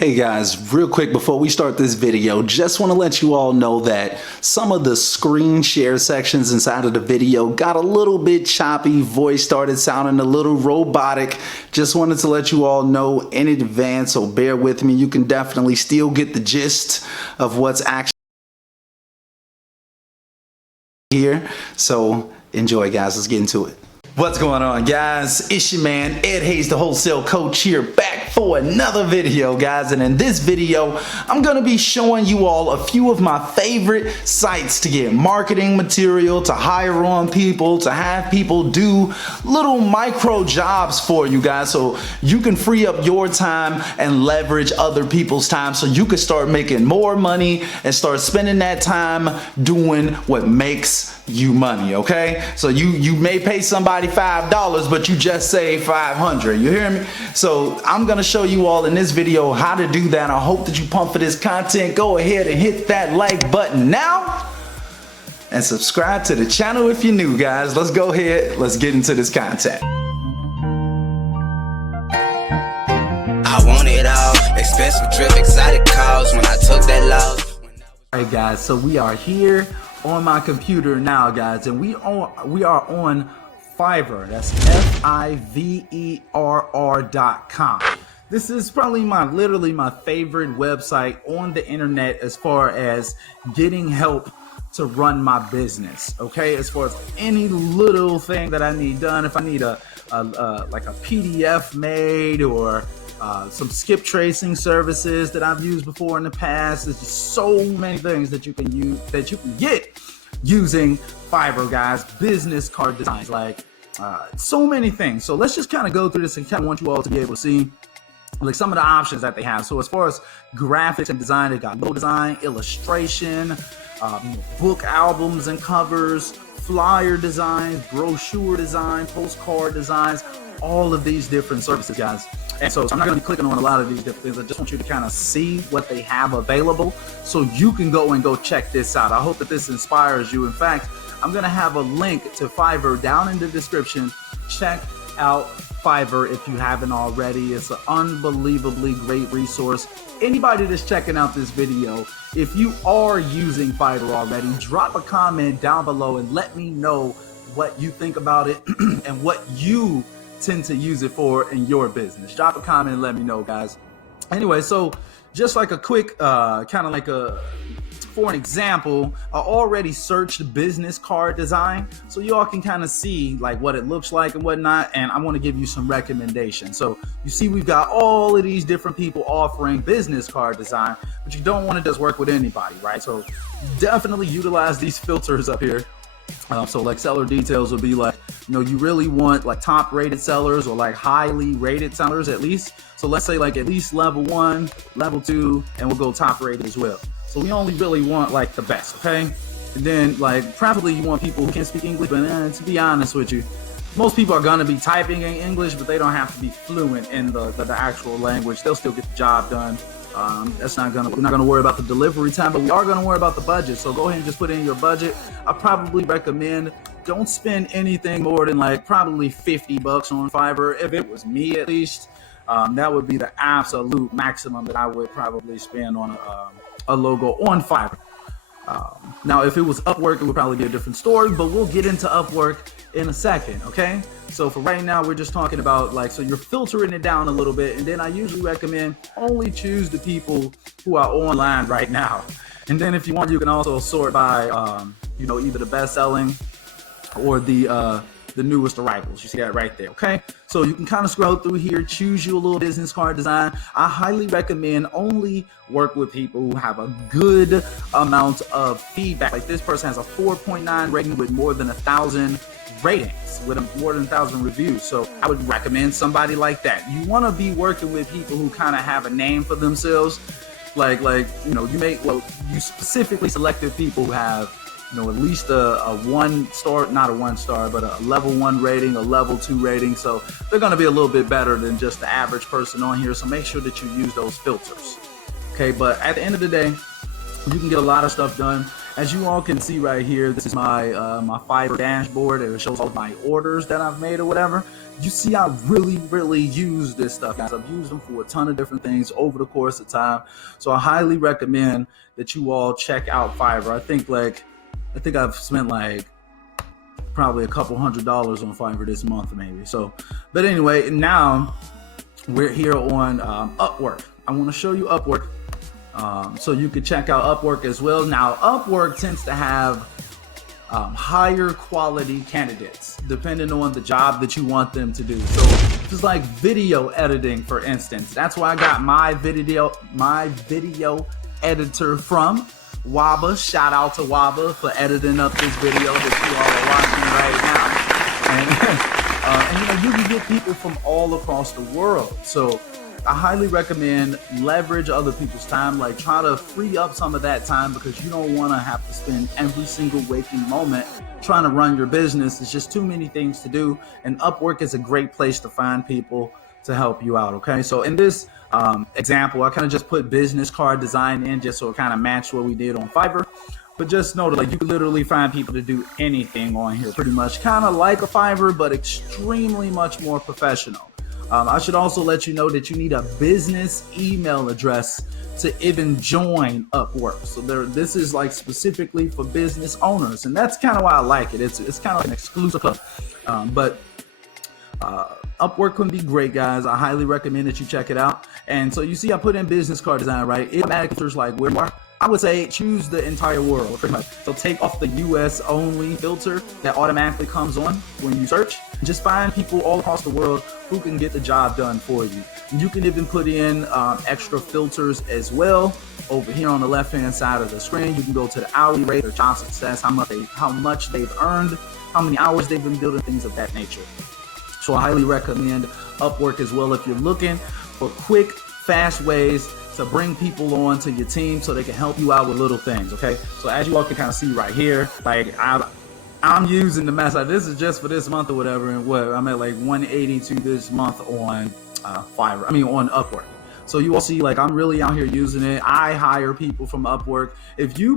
Hey guys, real quick before we start this video, just want to let you all know that some of the screen share sections inside of the video got a little bit choppy, voice started sounding a little robotic. Just wanted to let you all know in advance, so bear with me. You can definitely still get the gist of what's actually here. So enjoy guys, let's get into it. What's going on guys? It's your man Ed Hayes, the wholesale coach, here back for another video guys. And in this video I'm gonna be showing you all a few of my favorite sites to get marketing material, to hire on people, to have people do little micro jobs for you guys, so you can free up your time and leverage other people's time, so you can start making more money and start spending that time doing what makes you money. Okay, so you may pay somebody $5, but you just save $500. You hear me? So I'm gonna show you all in this video how to do that. I hope that you pump for this content. Go ahead and hit that like button now and subscribe to the channel if you're new, guys. Let's go ahead, let's get into this content. I want it all, expensive trip, exotic cars when I took that loss. All right guys, so we are here on my computer now guys, and we are on Fiverr. That's Fiverr.com. This is probably literally my favorite website on the internet as far as getting help to run my business. Okay, as far as any little thing that I need done, if I need like a PDF made or some skip tracing services that I've used before in the past. There's just so many things that you can use, that you can get using Fiverr, guys. Business card designs, like so many things. So let's just kind of go through this and kind of want you all to be able to see like some of the options that they have. So as far as graphics and design, they got logo design, illustration, book albums and covers, flyer designs, brochure design, postcard designs, all of these different services, guys. And so I'm not going to be clicking on a lot of these different things. I just want you to kind of see what they have available so you can go check this out. I hope that this inspires you. In fact, I'm going to have a link to Fiverr down in the description. Check out Fiverr if you haven't already. It's an unbelievably great resource. Anybody that's checking out this video, if you are using Fiverr already, drop a comment down below and let me know what you think about it and what you tend to use it for in your business. Drop a comment and let me know, guys. Anyway, so just like a quick kind of like for an example, I already searched business card design, so you all can kind of see like what it looks like and whatnot, and I want to give you some recommendations. So you see we've got all of these different people offering business card design, but you don't want to just work with anybody, right? So definitely utilize these filters up here. So like seller details would be like, you know, you really want like top rated sellers or like highly rated sellers at least. So let's say like at least level 1, level 2, and we'll go top rated as well. So we only really want like the best, okay? And then like preferably you want people who can speak English, but to be honest with you, most people are gonna be typing in English, but they don't have to be fluent in the actual language. They'll still get the job done. We're not gonna worry about the delivery time, but we are gonna worry about the budget. So go ahead and just put in your budget. I probably recommend don't spend anything more than like probably $50 on Fiverr. If it was me, at least, that would be the absolute maximum that I would probably spend on a logo on Fiverr. Now, if it was Upwork, it would probably be a different story, but we'll get into Upwork in a second, okay? So for right now, we're just talking about like, so you're filtering it down a little bit, and then I usually recommend only choose the people who are online right now. And then if you want, you can also sort by, you know, either the best selling or the newest arrivals. You see that right there, okay? So you can kind of scroll through here, choose you a little business card design. I highly recommend only work with people who have a good amount of feedback. Like this person has a 4.9 rating with more than 1,000 ratings, with more than 1,000 reviews. So I would recommend somebody like that. You want to be working with people who kind of have a name for themselves. Like you know, you specifically selected people who have, you know, at least a 1-star, not a 1-star, but a level 1 rating, a level 2 rating. So they're going to be a little bit better than just the average person on here. So make sure that you use those filters. Okay, but at the end of the day, you can get a lot of stuff done. as you all can see right here, this is my my Fiverr dashboard. It shows all my orders that I've made or whatever. You see, I really use this stuff, guys. I've used them for a ton of different things over the course of time. So I highly recommend that you all check out Fiverr. I think I've spent like probably a couple $100 on Fiverr this month, maybe. So, but anyway, now we're here on Upwork. I want to show you Upwork. So you can check out Upwork as well. Now, Upwork tends to have higher quality candidates depending on the job that you want them to do. So just like video editing, for instance, that's where I got my video editor from. Waba, shout out to Waba for editing up this video that you all are watching right now. And you can get people from all across the world. So I highly recommend leverage other people's time. Like, try to free up some of that time, because you don't want to have to spend every single waking moment trying to run your business. It's just too many things to do. And Upwork is a great place to find people to help you out. Okay, so in this example, I kind of just put business card design in just so it kind of matched what we did on Fiverr. But just know that, like, you can literally find people to do anything on here, pretty much kind of like a Fiverr, but extremely much more professional. I should also let you know that you need a business email address to even join Upwork. So this is like specifically for business owners, and that's kind of why I like it. It's kind of like an exclusive club, but Upwork can be great, guys. I highly recommend that you check it out. And so you see, I put in business card design, right? It automatically filters like where you are. I would say choose the entire world, pretty much. So take off the US only filter that automatically comes on when you search. Just find people all across the world who can get the job done for you. You can even put in extra filters as well. Over here on the left-hand side of the screen, you can go to the hourly rate or job success, how much they've earned, how many hours they've been building, things of that nature. So I highly recommend Upwork as well if you're looking for quick, fast ways to bring people on to your team so they can help you out with little things. Okay, so as you all can kind of see right here, like I'm using the mess. This is just for this month or whatever, and what I'm at like 182 this month on on Upwork. So you all see, like, I'm really out here using it. I hire people from Upwork. If you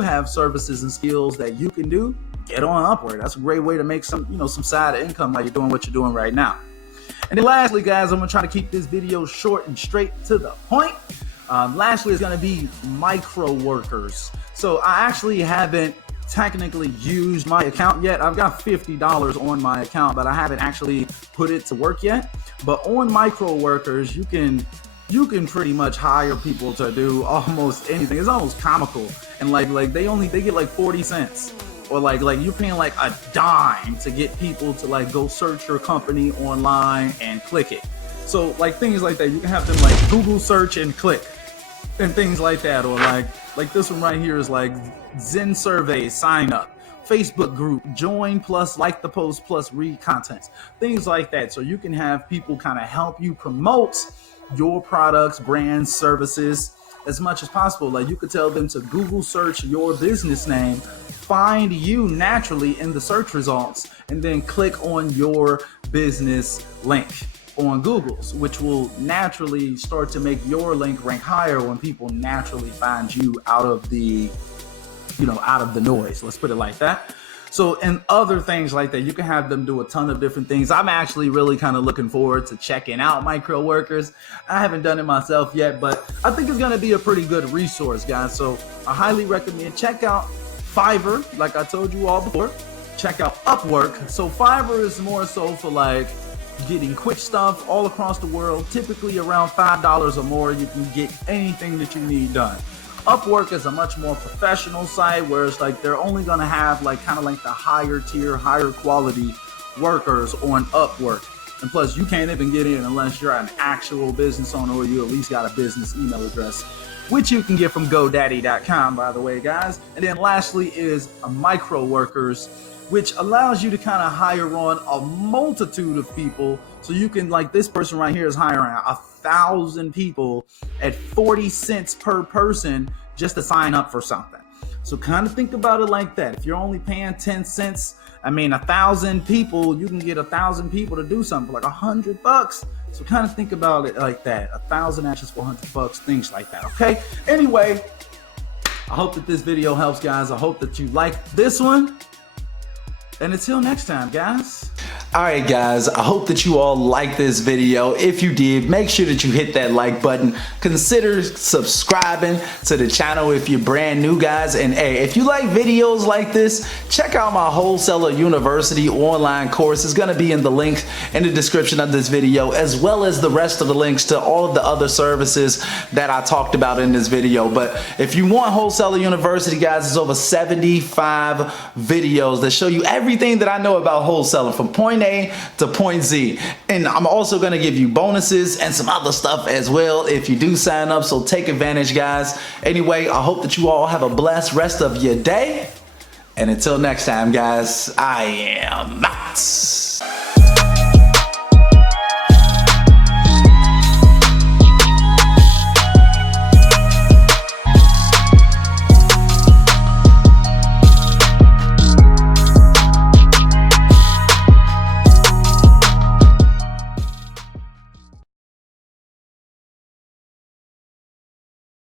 have services and skills that you can do, get on Upwork. That's a great way to make some side income while you're doing what you're doing right now. And then lastly, guys, I'm gonna try to keep this video short and straight to the point. Lastly is gonna be micro workers. So I actually haven't technically used my account yet. I've got $50 on my account, but I haven't actually put it to work yet. But on micro workers, you can pretty much hire people to do almost anything. It's almost comical. And like they get like 40 cents. Or like you're paying like a dime to get people to like go search your company online and click it. So like things like that, you can have them like Google search and click and things like that. Or like this one right here is like Zen survey, sign up, Facebook group, join plus like the post plus read content, things like that. So you can have people kind of help you promote your products, brands, services as much as possible. Like you could tell them to Google search your business name, find you naturally in the search results, and then click on your business link on Google's, which will naturally start to make your link rank higher when people naturally find you out of the noise. Let's put it like that. So, and other things like that, you can have them do a ton of different things. I'm actually really kind of looking forward to checking out micro workers. I haven't done it myself yet, but I think it's going to be a pretty good resource, guys. So I highly recommend check out Fiverr, like I told you all before. Check out Upwork. So Fiverr is more so for like getting quick stuff all across the world. Typically around $5 or more, you can get anything that you need done. Upwork is a much more professional site, where it's like they're only going to have like kind of like the higher tier, higher quality workers on Upwork. And plus, you can't even get in unless you're an actual business owner, or you at least got a business email address, which you can get from GoDaddy.com, by the way, guys. And then lastly is a micro workers, which allows you to kind of hire on a multitude of people. So you can, like this person right here is hiring 1,000 people at 40 cents per person just to sign up for something. So kind of think about it like that. If you're only paying 10 cents, 1,000 people, you can get 1,000 people to do something for like $100. So kind of think about it like that. 1,000 actions for $100, things like that. Okay. Anyway, I hope that this video helps, guys. I hope that you like this one. And until next time, guys. Alright guys, I hope that you all liked this video. If you did, make sure that you hit that like button. Consider subscribing to the channel if you're brand new, guys. And hey, if you like videos like this, check out my Wholesaler University online course. It's going to be in the link in the description of this video, as well as the rest of the links to all of the other services that I talked about in this video. But if you want Wholesaler University, guys, there's over 75 videos that show you everything that I know about wholesaling from point A to point Z. And I'm also going to give you bonuses and some other stuff as well if you do sign up, so take advantage, guys. Anyway, I hope that you all have a blessed rest of your day, and until next time, guys, I am out.